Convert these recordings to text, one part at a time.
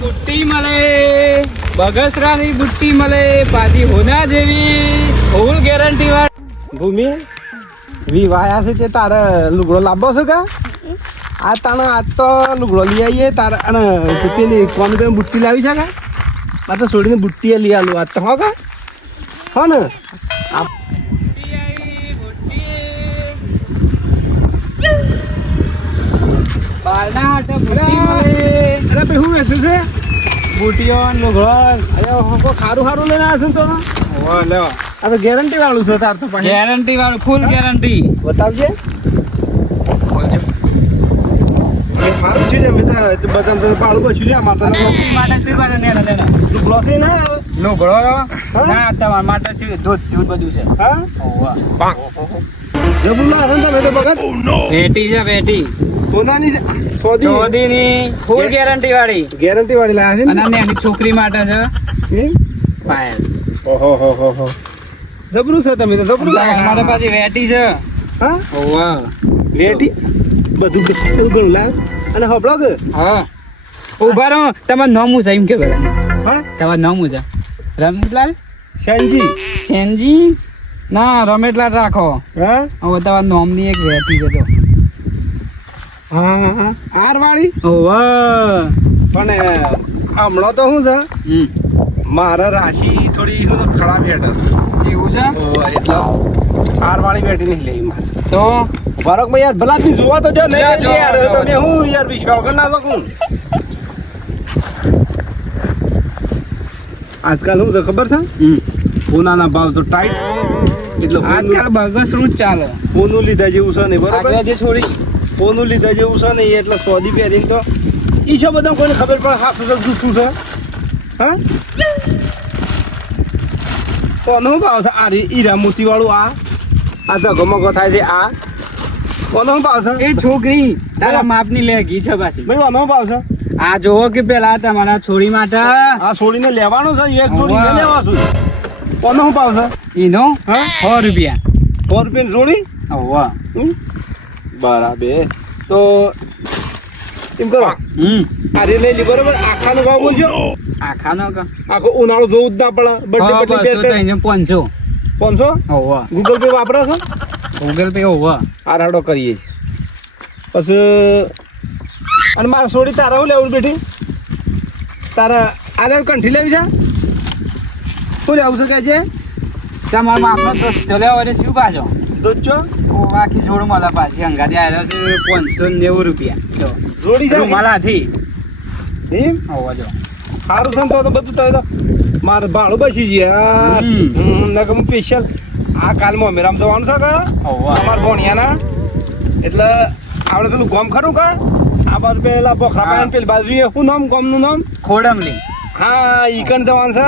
બુટ્ટી મળે, બગસરાની બુટ્ટી મળે, પાછી હોના જેવી ફૂલ ગેરંટી વાળી. ભૂમિ વી વાયા છે તે તારે લુગડો લાવવો છે કા? આ તાણે આજ તો લુગડો લઈ આવીએ તારે અને પેલી કોણ તમે બુટ્ટી લાવી છે કા? આ તો છોડીને બુટ્ટી લઈ આલું આજ તો હો કા? હો ને આ બુટ્ટી આવી, બુટ્ટી. બારણા હાટે બુટ્ટી મળે. અરે ભાઈ શું વેચું છે? બુટીઓ લુગડો. અરે હો ખારું ખારું લઈને આવે છે ને તો ઓ લ્યો, આ તો ગેરંટી વાળું છે તાર તો પાછી ગેરંટી વાળું, ફૂલ ગેરંટી. બતાવજે. એ સારું છે ને મેં તો બધા પાડું બચ્યું લે અમારે તો છોકરી માટે શું બને નેના નેના? લુગડો છે ને આવે. લુગડો ના તમારા માટે શું દૂધ દૂધ બધું છે. હા ઓવા. જબરું લાગે ને તમે તો બગત પેટી છે પેટી. સોનાની છે. સોદી ચોદીની ફૂલ ગેરંટી વાળી. ગેરંટી વાળી લાયા છે અને ને નાની છોકરી માટે છે એમ? પાયલ. ઓહો હો હો હો જબરું છે તમે તો જબરું મારે લાગે પાછી વેટી છે. હા ઓવા. રેટી બધું ઘણું લાગે અને હબળો કે હા ઉભા રહો, તમારું નામ હું છે એમ કે પેલા હા તમારું નામ હું છે? રમેશલાલ શાનજી ચેનજી ના રમેશલાલ રાખો. હા હવે તમારા નામની એક વેટી છે તો. હા હા હા આર વાળી ઓવા. પણ હમણાં તો શું છે હમ. મારા રાશિ થોડી શું છે, ખરાબ હેઠ એવું છે એટલે આર વાળી બેટી નહીં લેવી મારે તો બરોક ભાઈ યાર ભલા તું જોવા તો જો જા, નહીં જો, યાર જો. તમે હું યાર વિશ્વાસ કરી ના શકું આજકાલ શું છે ખબર છે સોનાના ભાવ તો ટાઈટ એટલે આજકાલ બગસરું જ ચાલે. સોનું લીધા જેવું છે નહીં બરોબર આગળ જે છોડી સોનું લીધા જેવું છે નહીં એટલે સોદી પહેરીને તો ઈ છે બધા કોઈને ખબર પડે હા શું શું છે હા કોનો ભાવ છે આ હીરા મોતી વાળું આ જગમગો થાય છે આ કોનો ભાવ છે એ છોકરી તારા માપની લેગી છે પાછી. ભાઈ કોનો ભાવ છે આ જોવો કે પેલા તમારા છોડી માટે આ છોડીને લેવાનો છે એક છોડીને લેવા છું કોનો ભાવ છે ઈનો હા 100 રૂપિયા. 100 રૂપિયાની જોડી ઓવા. બરાબર તો એમ કરો આ રે લઈ લી બરોબર આખાનો ભાવ બોલજો આખાનો કા આખો ઉનાળો જોવું જ ના પડે બર્થડે 500 500 ઓવા. ગૂગલ પે વાપરો છો ગૂગલ પે ઓવા. આ રાડો કરીએ પછી અને મારે છોડી તારા હું લેવું બેઠી તારા આને કંઠી લેવી છે શું લેવું છે કે છે તમારા માપનો તો લેવો એટલે શું પાછો દોચો આખી જોડ મળે પાછી અંગાથી આવ્યો છે 590 રૂપિયા. જો જોડી છે રૂમાલાથી એમ ઓવા. જો સારું છે ને તો બધું તો મારે ભાડું બસી ગયા નકર હું સ્પેશિયલ આ કાલમાં મેરામ જવાનું છે કે ઓવા. અમારા ભોણિયાના એટલે આપણે પેલું ગોમ ખરું કા આ બાજુ પેલા પોખરા પાણી પેલી બાજુ શું નામ ગોમનું નામ ખોડમલી. હા ઈ કણ જવાનું છે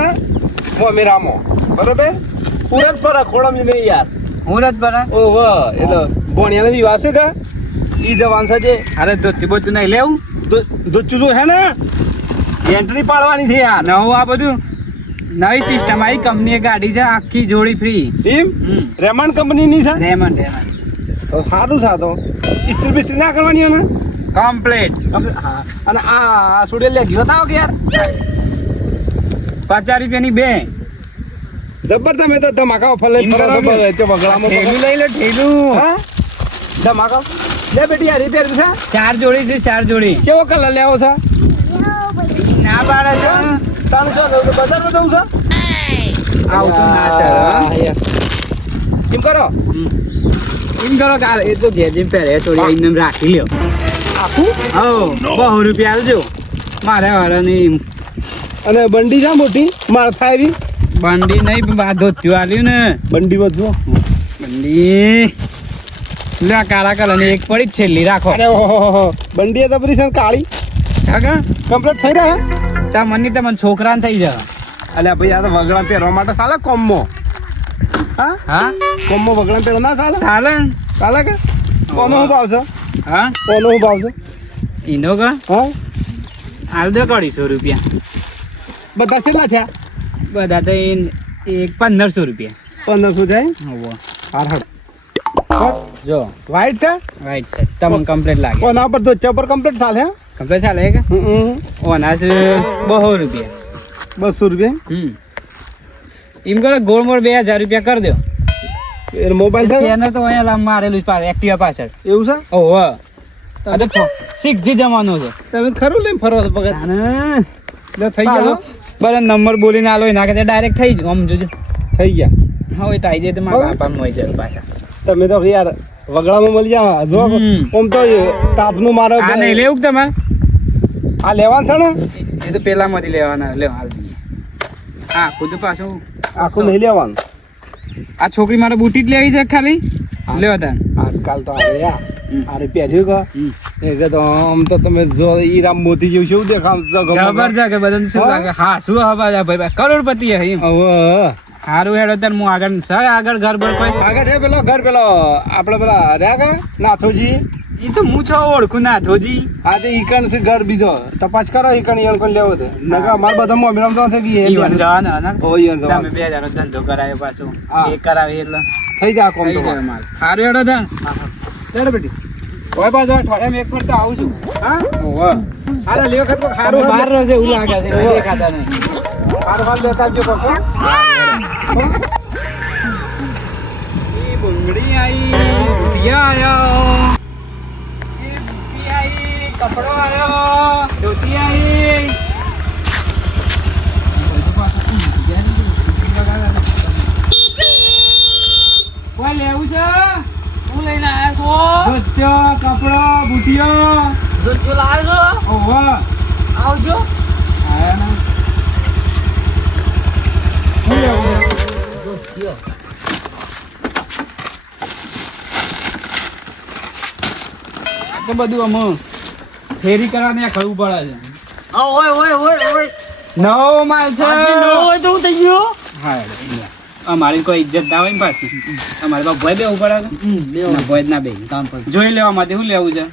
મોમેરામો બરોબર પૂરત પર ખોડમ નહીં યાર મુહૂર્ત પર ઓહો એટલે ભોણિયાને વિવાહ છે કે ઈ જવાનું છે જે અરે ધોતી બોતું નહીં લેવું. દુચ્ચું જો હે ને એન્ટ્રી પાડવાની છે યાર નવું આ બધું નવી સિસ્ટમ આવી કંપની ગાડી છે આખી જોડી ફ્રી. એમ રેમન્ડ કંપનીની છે રેમન્ડ રેમન્ડ તો સારું છે આ તો ઇસ્ત્રી બિસ્ત્રી ના કરવાની ને કમ્પ્લીટ. હા અને આ સુડે લે ગયો તાવ કે યાર 50 રૂપિયાની બે. જબર તમે તો ધમાકા ઓફર લઈ ફરો તો વગડામાં ઠેલું લઈ લો ઠેલું. હા ધમાકા લે બેટી આ રિપેર છે 4 જોડી છે 4 જોડી. કેવો કલર લેવો છે ના પાડે છે 300 બજારમાં જવું છે આવતું ના છે. કેમ કરો એમ કરો કે એ તો ગેજે પહેરે થોડી એકદમ રાખી લ્યો. આખું હો 100 રૂપિયા આલજો મારે વાળાની. અને બંડી છે મોટી મારે થાય એવી બંડી નહીં પણ આ ધોત્યું આલ્યું ને બંડી વધુ બંડી. લે આ કાળા કલરની એક પડી જ છેલ્લી રાખો. અરે ઓહો બંડી તો બધી છે ને કાળી કાકા કમ્પ્લીટ થઈ રહ્યા તા મની તમને છોકરાને થઈ જાય. અલ્યા ભાઈ આ તો વગડા પહેરવા માટે ચાલે કોમો હા હા કોમો વગડા પહેરવા ના ચાલે ચાલે ચાલે કે કોનો શું ભાવ છે હા કોનો શું ભાવ છે ઈનો કા હા હાલ દે 250 રૂપિયા. બધા કેટલા થયા બધા તો એક 1500 રૂપિયા. 1500 જાય હોવો. હાર હાર જો વ્હાઈટ છે રાઈટ છે તમને કમ્પ્લીટ લાગે. કોના પર તો ચપર કમ્પ્લીટ ચાલે આપણે ચાલે કે ઓના છે 200 રૂપિયા. 200 રૂપિયા એમ કરો ગોળ મોળ 2000 રૂપિયા કરી દો. એ મોબાઈલ છે સ્કેનર તો અહીંયા મારેલું છે પાછળ એક્ટિવા પાછળ. એવું છે ઓહો આ તો 6G જમાનો છે. તમે ખરું લઈને ફરવા તો પગત એટલે થઈ ગયા બરાબર નંબર બોલીને આલો ના કે ડાયરેક્ટ થઈ જ આમ જોજો થઈ ગયા હવે તો આવી જાય તો મારા બાપા મોઈ જાય પાછા. તમે તો યાર વગડામાં મળી જાવ જો આમ તો તાપનું મારો આ નહીં લેવું કે તમારે? આ લેવાનું છે ને એ તો પેલામાંથી લેવાના લેવા હાલ દઈએ. હા ખુદ પાછું આખું નહીં લેવાનું આ છોકરી મારે બુટી જ લેવી છે ખાલી લેવા તા. આજકાલ તો આવે યાર આરે પહેર્યું કે એ તો આમ તો તમે જો હીરા મોતી જેવું શું દેખાવ જબર છે કે બધાને શું લાગે? હા શું હવા છે ભાઈ કરોડપતિ હે એમ. હવે હારું હેડો તાર હું આગળ સર આગળ ઘર બર કોઈ આગળ છે પેલો ઘર પેલો આપણે પેલા રહ્યા કે નાથોજી એ તો હું છો ઓળખું ના થોજી. આ તે ઈકણ છે ઘર બીજો તપાસ કરો ઈકણ ઈકણ કોઈ લેવો છે નકા માર બધા મોમીરામ તો થઈ ગઈ ઈવન જવાના ને ઓ ઈવન તમે 2000 નો ધંધો કરાયો પાછો હા. એ કરાવે એટલે થઈ જા કોમ થઈ તો જાય માલ. હારું હેડો તાર ચાલો બેટી કોઈ પાછો અઠવાડિયામાં એક વાર તો આવું છું. હા ઓહો અરે લે વખત હારું ખારું બહાર રહે એવું લાગે છે નહીં દેખાતા નહીં. હારું હાલ લેતા આવજો કોકો એ બંગડી આઈ રૂપિયા આયો એ બુટી આઈ કપડો આયો ધોતી આઈ કોઈ લેવું છે? હું લઈને આવ્યા ધોત્યો કપડો બુટીયો છો જો લાવ્યો છો ઓહો આવજો આયા ને શું લેવું છે? તો બધું આમ ફેરી કરવા ત્યાં કરવું પડે છે. ઓય ઓય ઓય ઓય નવો માલ છે. આજે ન હોય તો હું થઈ ગયો હા અમારી કોઈ ઇજ્જત ના હોય ને પાછી અમારે તો ભોય બેવું પડે છે. ના ભોય જ ના બે કામ પર જોઈ લેવા માટે શું લેવું છે?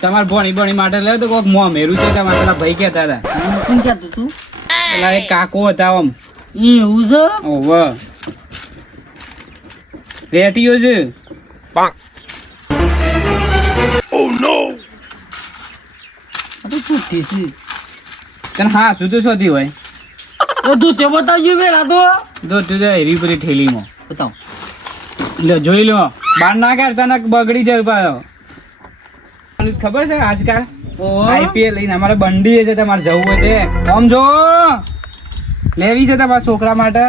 તમારે ભણી ભણી માટે લેવું તો કોઈક મોં મેરું છે તમારે પેલા ભાઈ કહેતા હતા કોણ કહેતું તું પેલા એક કાકો હતા આમ એવું છે ઓહો રેટીઓ છે. આ તો છૂટી છે તને હા શું તો શોધી હોય તો તું તે બતાવજો પેલા તો તો તું તો હેરી પરી ઠેલીમાં બતાવ લે જોઈ લો બાર ના કાઢતા ના બગડી જાય પાછો. ખબર છે આજકાલ IPL લઈને અમારે બંડી છે તમારે જવું હોય તે આમ જો લેવી છે તમારા છોકરા માટે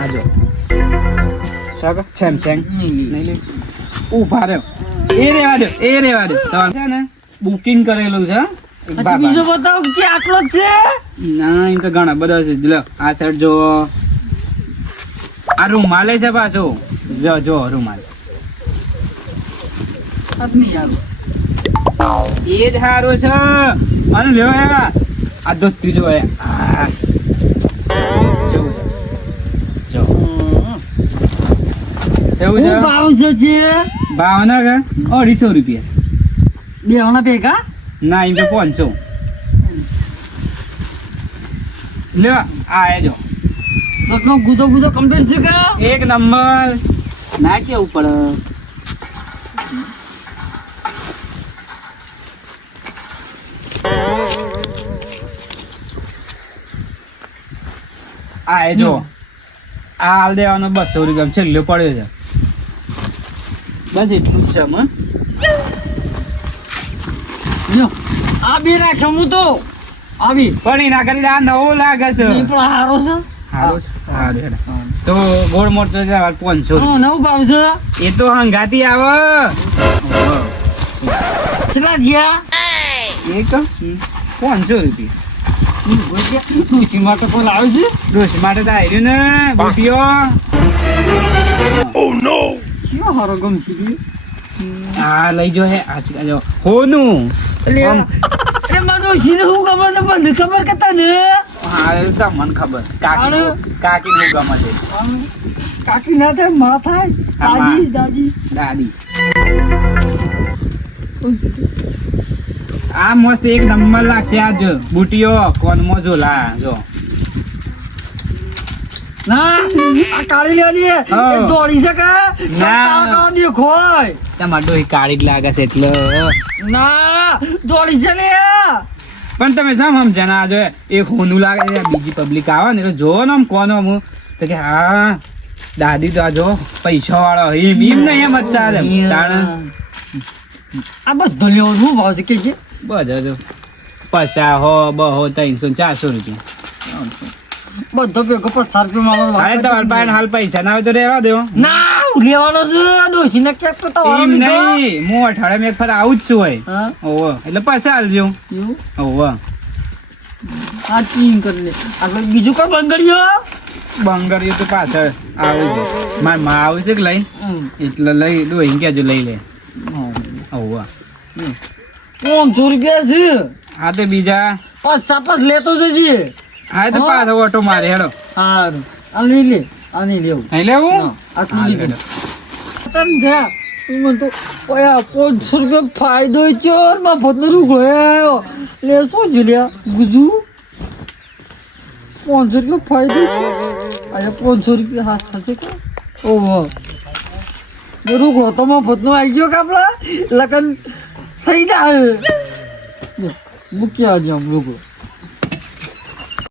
આ જો સેમસંગ નહીં લેવી ઉભા રહ્યો એ રેવા દો તમારે છે ને બુકિંગ કરેલું છે એક બાબા. બીજો બતાવ કે આટલો જ છે ના એમ તો ઘણા બધા છે લો આ શર્ટ જો આ રૂમાલે છે પાછો જો રૂમાલ નહીં યાર એ જ સારો છે અને લ્યો આ ધોતી જો આ કેવું છે જો કેવું છે હું ભાવ છે ભાવના કે 250 રૂપિયા બે હમણાં ભેગા ના એમ તો 500 લ્યો આ એ જો સકનો ગુજો કમ્પ્લીટ છે કે એક નંબર ના કેવું પડે આ એ જો આ હાલ દેવાનો 200 રૂપિયા છેલ્લો પડ્યો છે બસ એટલું જ છે હં લ્યો આ બે રાખ્યો હું તો આવી પણ એના કરી આ નવો લાગે છે એ પણ હારો છે હારું છે? હારું હેડો. તો ગોળ મોટો છે 500 હા નવું ભાવ છે એ તો હંગાતી આવે કેટલા થયા એક 500 રૂપિયા તુલસી માટે કોઈ લાવે છે ડોશી માટે તો આવ્યું ને બુટીઓ શું હારો ગમશે આ લઈ જો હે આજકાલ જો હોનું આમ. એ મારો શીને હું ગમે છે મને ખબર કે તને હા એ તો મને ખબર કાકી હું ગમે છે કાકી ના થાય માં થાય હા, દાદી દાદી આ મસ્ત એક નંબર લાગશે આ જો બુટીઓ કોનમાં ઝોલા જો ના આ કાળી લેવાની હા. એ દોડી શકે ના. કાળા દેખોય તમારે ડોહી કાળી જ લાગે છે એટલે ના દોડી છે ને પણ તમે શું સમજે ના જો એ હોનું લાગે છે બીજી પબ્લિક આવે ને એટલે જો ને આમ કોનો હું તો કે હા દાદી તો આ જો પૈસા વાળો એમ નહીં એમ જ ચાલે તાણે આ બધો લેવાનું શું ભાવ છે કે છે બધો તો 50 100 200 300 400 રૂપિયા બધો ભેગો 50 રૂપિયા અરે તમારે પાસે હાલ પૈસા ના હોય તો રહેવા દો ના લેવાનો છે ડોશીને ક્યાંક તો તમારો એમ લીધો નહીં હું અઠવાડિયામાં એક ફર આવું જ છું હોય હા ઓહો એટલે પૈસા હાલજો એવું ઓહો આ ચીન કરી લે આપણે બીજું કોઈ બંગડીઓ બંગડીઓ તો પાછળ આવે છે મારે માં આવે છે કે લઈ એટલે લઈ ડોહી કેજો લઈ લે ઓહો 500 રૂપિયા છે હા તો બીજા 50 લેતો જજે હા તો હા. પાછો ઓટો મારે હેડો હારું આ લઈ લે આ નહીં લેવું અહીં લેવું આટલું હા, લીધું હેડો. તને થયા તું મને તો ઓયા 500 રૂપિયા ફાયદો ચોર માં ફતનો રૂગો આવ્યો લે શું છે લ્યા ગુજુ 500 રૂપિયા ફાયદો છે અરે 500 રૂપિયા હાથ થશે કે ઓહો રૂગો તમારો ફતનો આવી ગયો કે આપણા લગન થઈ જાય મૂક્યા જ આમ રૂગો